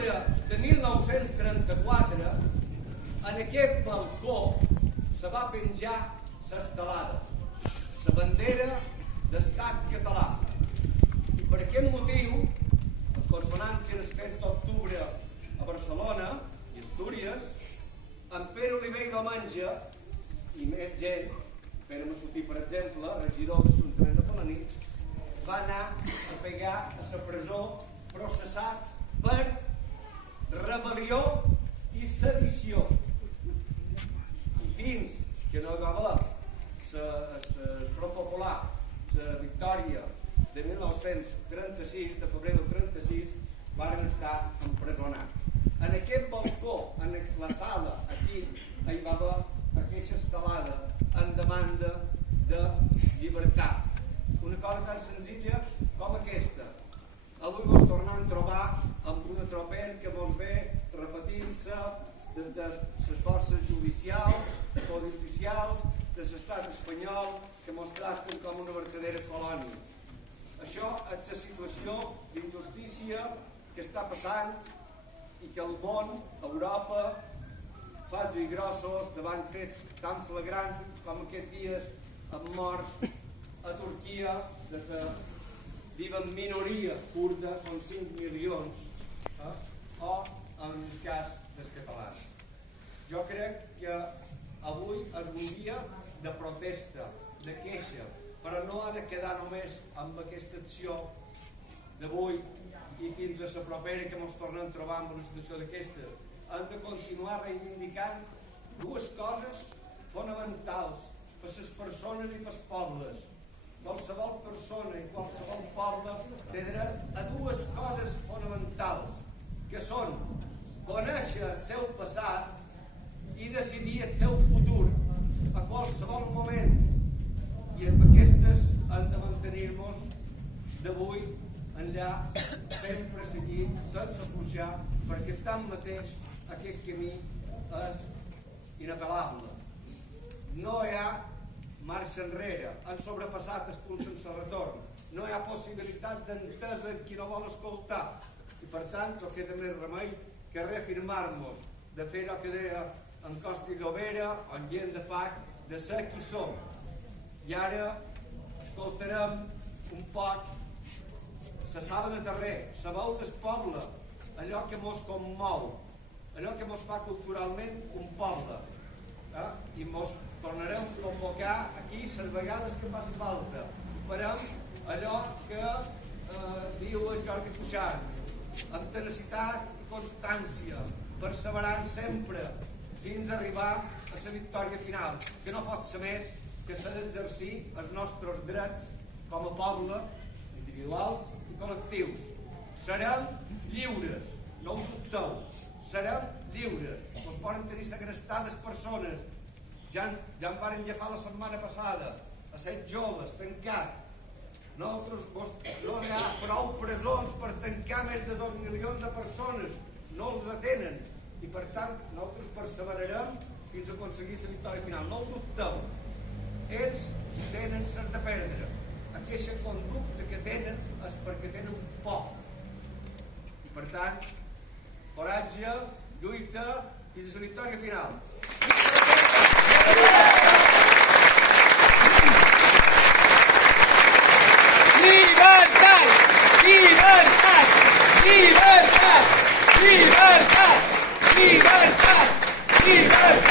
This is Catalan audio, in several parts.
d'octubre de 1934, en aquest balcó se va penjar l'estelada, la bandera d'estat català. I per aquest motiu, en consonància amb els fets d'octubre a Barcelona i Astúries, en Pere Oliver i Domenge i més gent, Pere Massutí, per exemple, regidor de l'Ajuntament de Felanitx, va anar a pegar a la presó processat per rebel·lió i sedició. I fins que no hi va haver el Front Popular, la victòria de 1936, de febrer del 36, varen estar empresonats. En aquest balcó, en la sala, aquí, hi va haver aquesta estelada en demanda de llibertat. Una cosa tan senzilla com aquesta. Avui ens tornem a trobar amb una tropel que vol ve repetint-se de les forces judicials, judicials, de l'estat espanyol, que ens tracten com una verdadera colònia. Això és la situació d'injustícia que està passant i que el món, Europa, fats i grossos davant fets tan flagrants com aquests dies amb morts a Turquia de la diuen minoria kurda, són 5 milions, o en el cas dels catalans. Jo crec que avui és un dia de protesta, de queixa, però no ha de quedar només amb aquesta acció d'avui i fins a la propera que ens tornem a trobar en una situació d'aquestes. Hem de continuar reivindicant dues coses fonamentals per les persones i per els pobles. Qualsevol persona i qualsevol poble té dret a dues coses fonamentals, que són conèixer el seu passat i decidir el seu futur a qualsevol moment. I amb aquestes hem de mantenir-nos d'avui enllà, sempre seguint, sense afluixar, perquè tanmateix aquest camí és inapel·lable. No hi ha marxa enrere, han sobrepassat els punts sense retorn, no hi ha possibilitat d'entesa en qui no vol escoltar, i per tant no queda més remei que reafirmar-nos, de fer el que deia en Costa i Llobera o en Gent de Fac, de ser qui som. I ara escoltarem un poc la saba de terrer, la veu del poble, allò que mos commou, allò que mos fa culturalment un poble, i mos tornarem a convocar aquí les vegades que faci falta. Farem allò que diu en Jordi Cuixart, amb tenacitat i constància, perseverant sempre fins a arribar a la victòria final, que no pot ser més que s'ha d'exercir els nostres drets com a poble, individuals i col·lectius. Serem lliures, no ho dubteu, serem lliures. Ens poden tenir segrestades persones, ja en varen agafar la setmana passada a 7 joves tancats. Nosaltres no hi ha prou presons per tancar més de 2 milions de persones, no els atenen, i per tant nosaltres perseverarem fins a aconseguir la victòria final. No ho dubteu, ells tenen cert de perdre. Aquesta conducta que tenen és perquè tenen por. I per tant, coratge, lluita fins a la victòria final. Libertad! Libertad! Libertad! Libertad! Libertad! Libertad!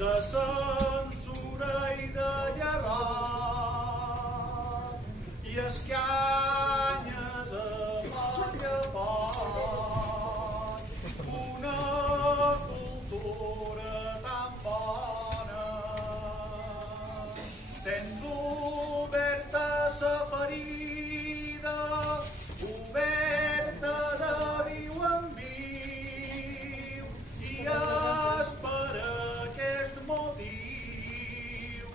de censura i de llevat i escanyes a l'òdia pot una cultura tan bona tens oberta sa ferida, oberta de viu en viu, i és per aquest motiu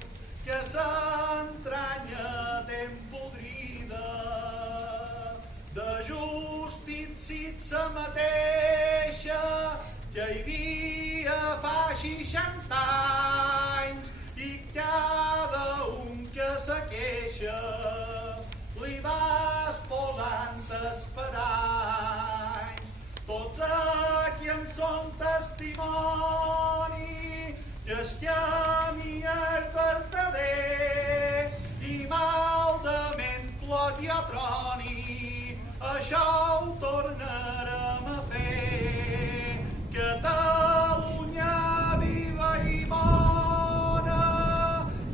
que s'entranya ten podrida. De justícia sa mateixa que hi havia fa 60 anys i cada un que se queixa li vas posant esperanys. Tots aquí en són testimoni que el camí és vertader i maldament plot i atroni. Això ho tornarem a fer. Catalunya viva i bona,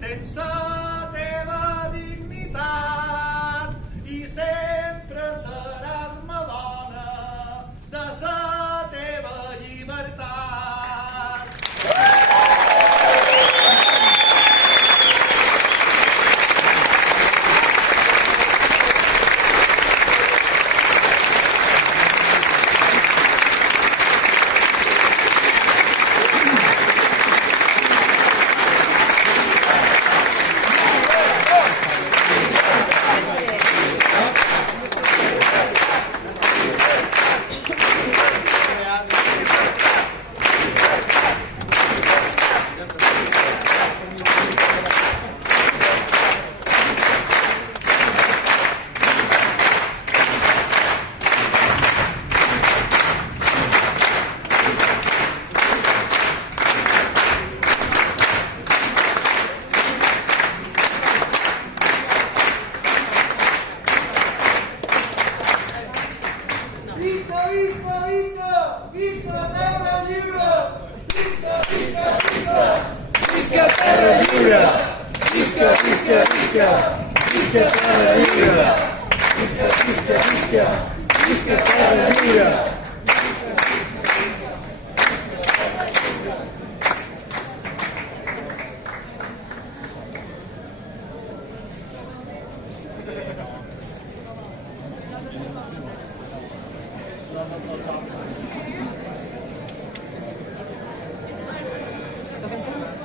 tens la teva dignitat i sempre seràs-me dona de la teva llibertat. Visca Terra Lliure! Visca, visca, visca! Visca Terra Lliure! Visca, visca, visca! Visca Terra Lliure! S'ha pensat?